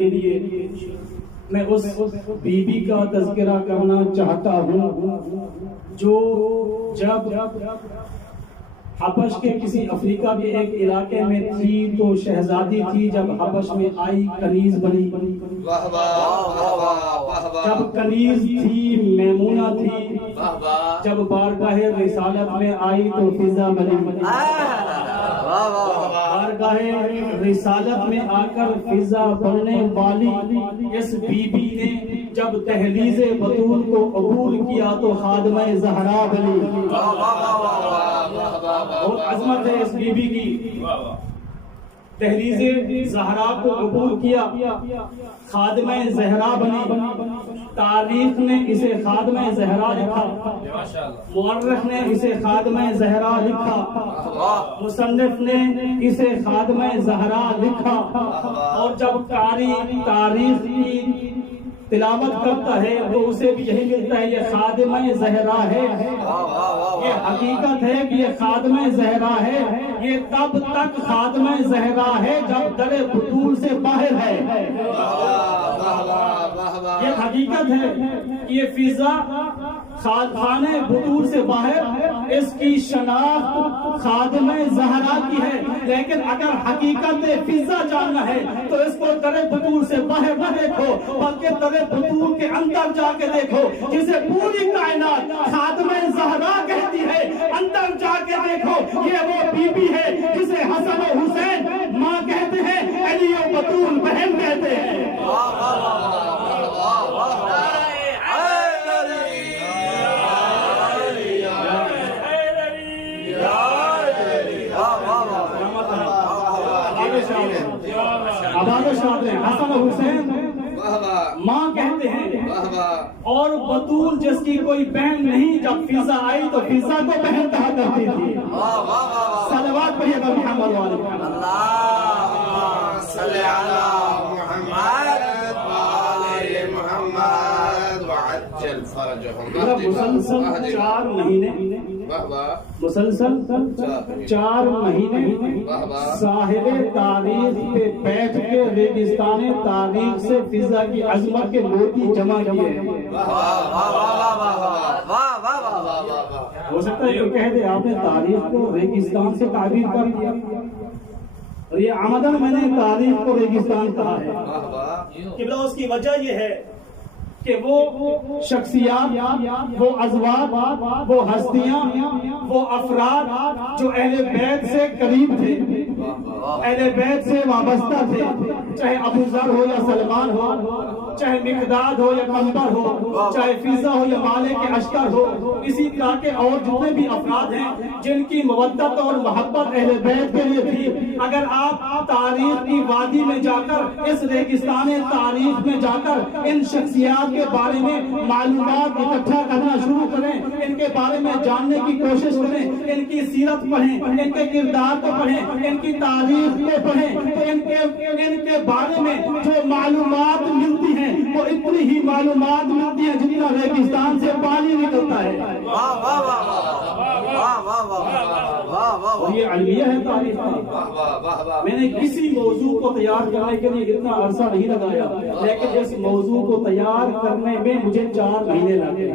کے لیے میں اس بی بی کا تذکرہ کرنا چاہتا ہوں جو جب حبش کے کسی افریقہ کے ایک علاقے میں تھی تو شہزادی تھی، جب حبش میں آئی کنیز بنی، جب کنیز تھی میمونہ تھی، جب بارگاہ رسالت میں آئی تو فضا بنی، بارگاہ رسالت میں آ کر فضا بننے والی اس بی بی نے جب دہلیز بطول کو عبور کیا تو خادمہ زہرا بنی۔ بہت عظمت ہے اس بی بی کی، دہلیز زہرا کو عبور کیا، خادمہ زہرا بنی۔ تاریخ نے اسے خادمہ زہرا لکھا، مورخ نے اسے خادمہ زہرا لکھا، مصنف نے اسے خادمہ زہرا لکھا، اور جب قاری تاریخ کی تلاوت کرتا ہے تو اسے بھی یہی ملتا ہے، یہ خادمہ زہرا ہے، یہ حقیقت ہے کہ یہ خادمہ زہرا ہے، یہ تب تک خادمہ زہرا ہے جب در بطول سے باہر ہے۔ یہ حقیقت ہے کہ یہ فضا خانہ بطول سے باہر، اس کی شناخت خادمہ زہرا کی ہے، لیکن اگر حقیقت فضا جاننا ہے تو اس کو در بطول سے باہر نہ دیکھو بلکہ در بطول کے اندر جا کے دیکھو، جسے پوری کائنات خادمہ زہرا کہتی ہے، اندر جا کے دیکھو، یہ وہ بی بی ہے جسے حسن و حسین ماں کہتے ہیں، علی و بطول بہن کہتے ہیں۔ حسن و حسین ماں کہتے ہیں، اور بطول جس کی کوئی بہن نہیں، جب فضا آئی تو فضا کو بہن کہا کرتی تھی۔ صلوات پڑھیے گا محمد والے صلی علی محمد وآل محمد وعجل فرجهم۔ مسلسل 4 مہینے ساحل تاریخ پہ بیٹھ کے ریگستان تاریخ سے فضا کی عظمت کے موتی جمع کیے۔ ہو سکتا ہے کہ کہہ دے آپ نے تاریخ کو ریگستان سے تعبیر کر دیا، اور یہ عمدن میں نے تاریخ کو ریگستان کہا ہے کہ اس کی وجہ یہ ہے کہ وہ شخصیات، وہ ازواج، وہ ہستیاں، وہ افراد جو اہل بیت سے قریب تھے، اہل بیت سے وابستہ تھے، چاہے ابو ذر ہو یا سلمان ہو، چاہے مقداد ہو یا قنبر ہو، چاہے فضا ہو یا مالک اشتر ہو، اسی طرح کے اور جتنے بھی افراد ہیں جن کی مودت اور محبت اہل بیت کے لیے تھی، اگر آپ تاریخ کی وادی میں جا کر، اس ریگستان تاریخ میں جا کر ان شخصیات کے بارے میں معلومات اکٹھا کرنا شروع کریں، ان کے بارے میں جاننے کی کوشش کریں، ان کی سیرت پڑھیں، ان کے کردار کو پڑھیں، ان کی تاریخ کو پڑھیں، تو ان کے بارے میں جو معلومات ملتی ہیں وہ اتنی ہی معلومات ملتی ہیں جتنا ریگستان سے پانی نکلتا ہے۔ اور یہ علمیہ ہے تاریخ کا۔ میں نے کسی موضوع کو تیار کرنے کے لیے اتنا عرصہ نہیں لگایا، لیکن اس موضوع کو تیار کرنے میں مجھے 4 مہینے لگے۔